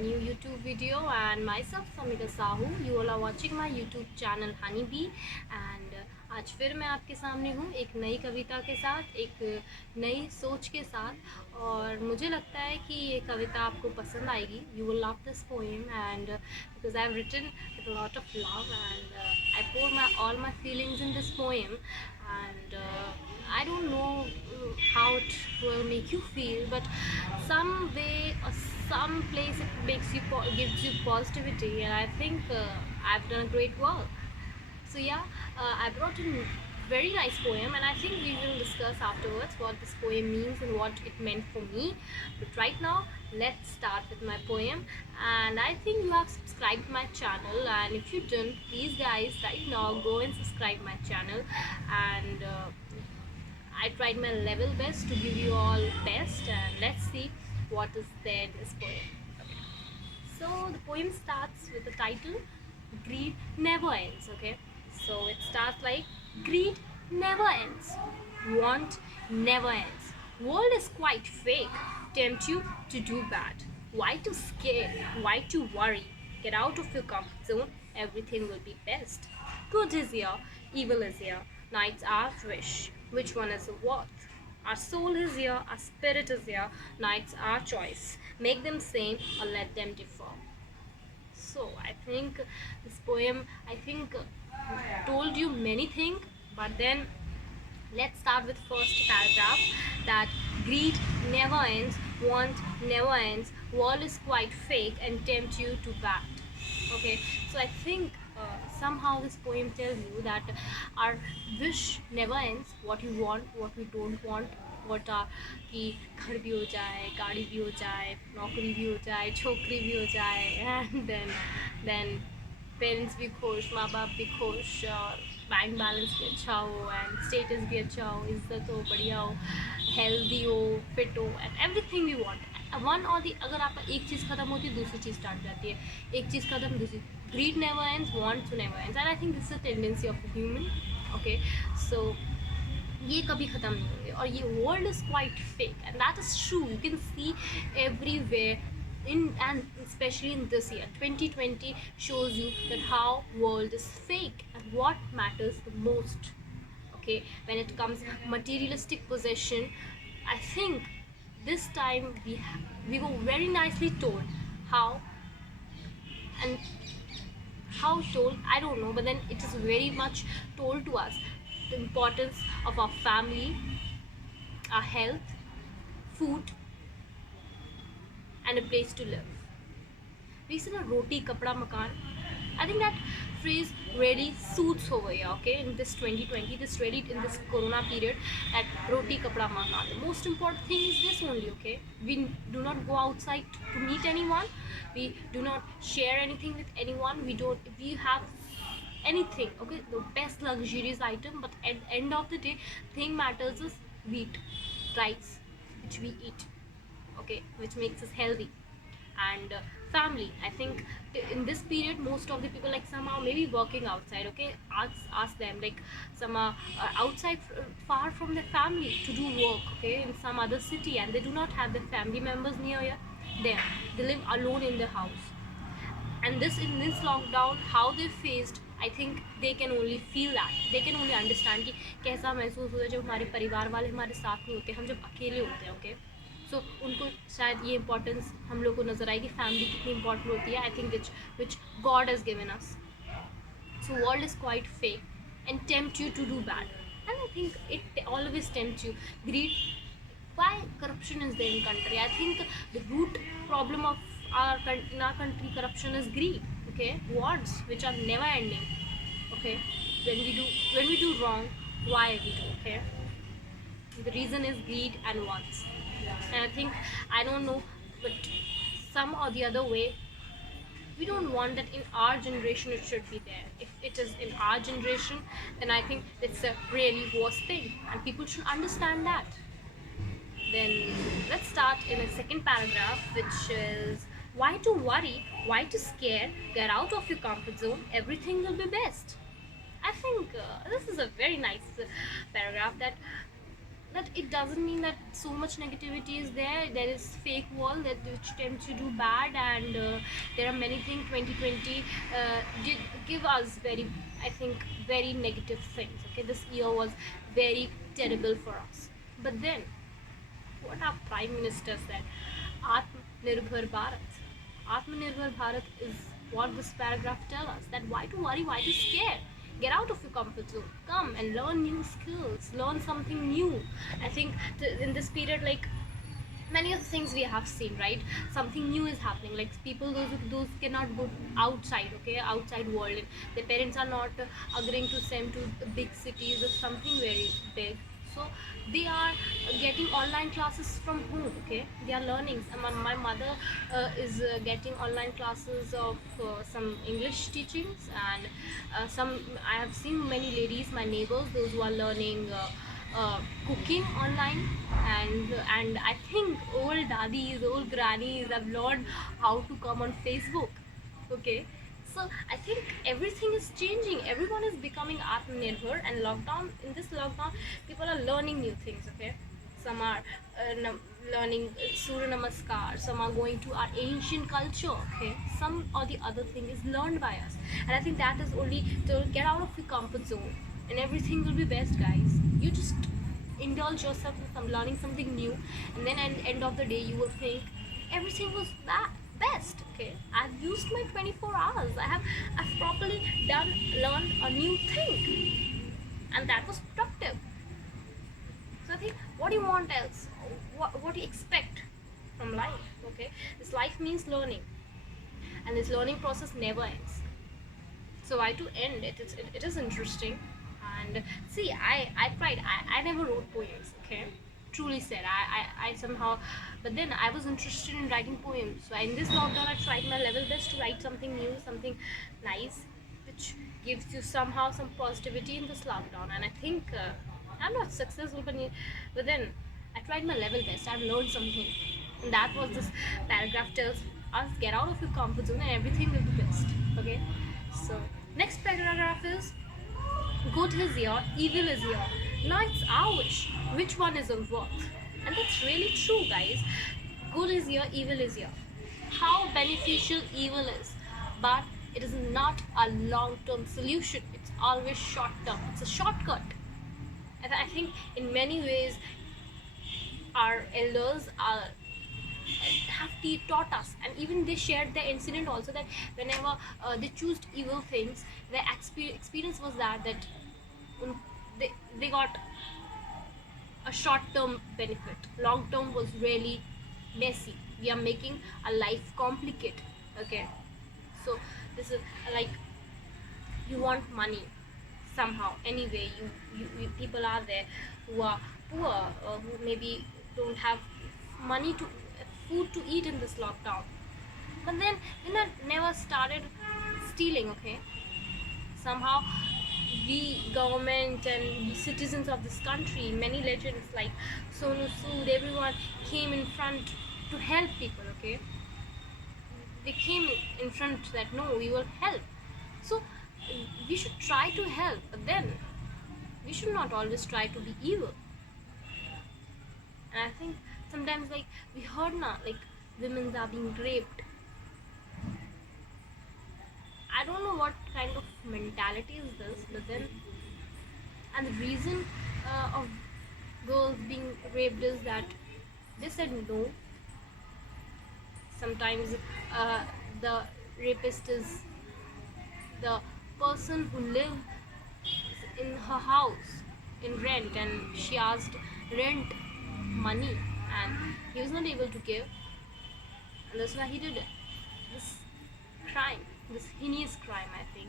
new YouTube video and myself Samita Sahu. You all are watching my YouTube channel Honeybee and आज फिर मैं आपके सामने हूँ एक नई कविता के साथ, एक नई सोच के साथ और मुझे लगता है कि ये कविता आपको पसंद आएगी. You will love this poem and because I have written with a lot of love and I pour all my feelings in this poem and I don't know how it will make you feel, but some way or some place it makes you gives you positivity, and I think I've done a great work. So yeah, I brought in very nice poem, and I think we will discuss afterwards what this poem means and what it meant for me. But right now, let's start with my poem. And I think you have subscribed my channel, and if you didn't, please guys, right now go and subscribe my channel. And I tried my level best to give you all best, and let's see what is there in this poem. Okay. So the poem starts with the title Greed Never Ends. Okay, so it starts like greed never ends, want never ends. World is quite fake, tempt you to do bad. Why to scare? Why to worry? Get out of your comfort zone, everything will be best. Good is here, evil is here. Nights our wish. Which one is worth? Our soul is here, our spirit is here. Nights our choice. Make them same or let them differ. So I think this poem, I think, told you many things, but then let's start with first paragraph that greed never ends, want never ends, world is quite fake and tempt you to bad. Okay, so I think somehow this poem tells you that our wish never ends, what we want, what we don't want, what are कि घर भी हो जाए, गाड़ी भी हो जाए, नौकरी भी हो जाए, छोकरी भी हो जाए, and then पेरेंट्स भी खुश, माँ बाप भी खुश और बैंक बैलेंस भी अच्छा हो एंड स्टेटस भी अच्छा हो, इज्जत हो, बढ़िया हो, हेल्दी हो, फिट हो and everything we want. One और दी अगर आपका एक चीज़ ख़त्म होती है दूसरी चीज़ स्टार्ट जाती है, एक चीज़ ख़त्म दूसरी. Greed never ends, wants never ends and I think this is a tendency of human. Okay, so ये कभी ख़त्म नहीं होंगे और ये world is quite fake and that is true. You can see everywhere in and especially in this year 2020 shows you that how world is fake and what matters the most. Okay, when it comes materialistic possession, I think this time we were very nicely told how, and how told I don't know, but then it is very much told to us the importance of our family, our health, food and a place to live. We said a roti kapda makan. I think that phrase really suits over here, okay, in this 2020, this really in this corona period, that roti kapda makan. The most important thing is this only, okay? We do not go outside to meet anyone. We do not share anything with anyone. We have anything, okay, the best luxurious item, but at the end of the day, thing matters is wheat, rice, which we eat, okay, which makes us healthy, and family. I think in this period most of the people like some are maybe working outside, okay, ask them, like some are outside far from their family to do work, okay, in some other city, and they do not have their family members near them. They live alone in their house, and this in this lockdown how they faced, I think they can only feel that, they can only understand कि कैसा महसूस होता है जब हमारे परिवार वाले हमारे साथ नहीं होते, हम जब अकेले होते हैं. ओके, सो उनको शायद ये इंपॉर्टेंस हम लोग को नज़र आएगी फैमिली कितनी इंपॉर्टेंट होती है. I think which God has given us. So world is quite fake and tempt you to do bad, and I think it always tempt you. Greed, why corruption is there in country? I think the root problem of in our country corruption is greed. Okay, wants which are never ending. Okay, when we do wrong, why we do, okay, the reason is greed and wants. And I think, I don't know, but some or the other way we don't want that in our generation it should be there. If it is in our generation, then I think it's a really worst thing and people should understand that. Then let's start in a second paragraph, which is why to worry, why to scare, get out of your comfort zone, everything will be best. I think this is a very nice paragraph that that it doesn't mean that so much negativity is there. There is fake wall that which tends to do bad, and there are many things 2020 did give us very, I think, very negative things. Okay, this year was very terrible for us. But then what our prime minister said, Atmanirbhar Bharat. Atmanirbhar Bharat is what this paragraph tells us, that why to worry, why to scare? Get out of your comfort zone. Come and learn new skills. Learn something new. I think in this period, like many of the things we have seen, right? Something new is happening. Like people, those cannot go outside, okay, outside world. And their parents are not agreeing to send to big cities or something very big. So they are getting online classes from home. Okay, they are learning. My mother is getting online classes of some English teachings, and some I have seen many ladies, my neighbors, those who are learning cooking online. And I think old daddies, old grannies have learned how to come on Facebook. Okay, so I think everything is changing. Everyone is becoming Atmanirbhar, and in this lockdown, people are learning new things. Okay, some are learning Surya Namaskar, some are going to our ancient culture. Okay, some or the other thing is learned by us, and I think that is only to get out of your comfort zone, and everything will be best, guys. You just indulge yourself in learning something new, and then at the end of the day you will think everything was best. Okay, I've used my 24 hours. I've properly learned a new thing, and that was productive. So I think, what do you want else? What do you expect from life? Okay, this life means learning, and this learning process never ends. So why to end it? It is interesting. And see, I tried. I never wrote poems. Okay, truly said, I somehow, but then I was interested in writing poems. So in this lockdown, I tried my level best to write something new, something nice, which gives you somehow some positivity in this lockdown. And I think I'm not successful, but then I tried my level best. I've learned something, and that was this paragraph tells us, get out of your comfort zone and everything will be best. Okay, so next paragraph is, good is here, evil is here. Now it's our wish. Which one is of worth? And that's really true, guys. Good is here, evil is here. How beneficial evil is, but it is not a long-term solution. It's always short-term. It's a shortcut. And I think in many ways, our elders have taught us, and even they shared their incident also, that whenever they choose evil things, their experience was that they got a short-term benefit. Long-term was really messy. We are making a life complicated. Okay, so this is like, you want money somehow. Anyway, you people are there who are poor, who maybe don't have money to food to eat in this lockdown. But then never started stealing. Okay, somehow we government and the citizens of this country, many legends like Sonu Sood, everyone came in front to help people. Okay, they came in front that no, we will help. So we should try to help, but then we should not always try to be evil. And I think sometimes, like, we heard now, like, women are being raped. I don't know what kind of mentality is this, but then, and the reason of girls being raped is that they said no. Sometimes the rapist is the person who lives in her house in rent, and she asked rent money, and he was not able to give, and that's why he did it. This crime, this heinous crime, I think.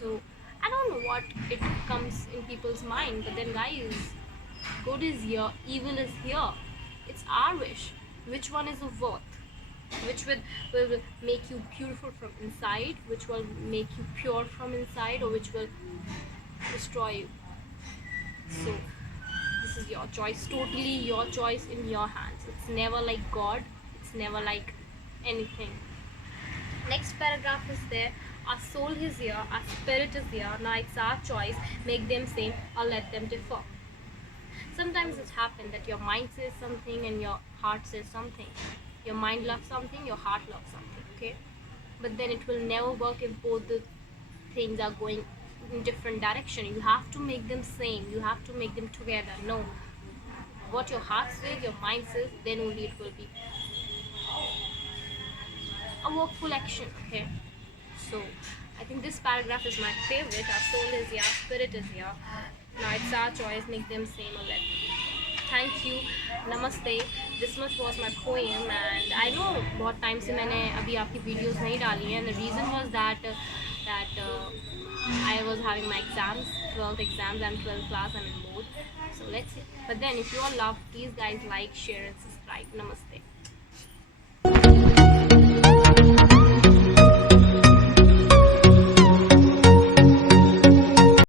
So I don't know what it comes in people's mind, but then, guys, good is here, evil is here. It's our wish. Which one is of worth? Which will make you beautiful from inside, which will make you pure from inside, or which will destroy you? So this is your choice, totally your choice, in your hands. It's never like God, it's never like anything. Next paragraph is there, our soul is here, our spirit is here. Now it's our choice, make them same or let them differ. Sometimes it happens that your mind says something and your heart says something. Your mind loves something, your heart loves something, okay? But then it will never work if both the things are going in different direction. You have to make them same, you have to make them together. No, what your heart says, your mind says, then only it will be a workful action, okay? So I think this paragraph is my favorite. Our soul is here, spirit is here, now it's our choice, make them same or let. Thank you, namaste. This much was my poem, and I know बहुत time से मैंने अभी आपकी videos नहीं डाली हैं, and the reason was that I was having my exams, 12th exams and 12th class. I'm in both, so let's see. But then if you all love, please guys like, share and subscribe. Namaste.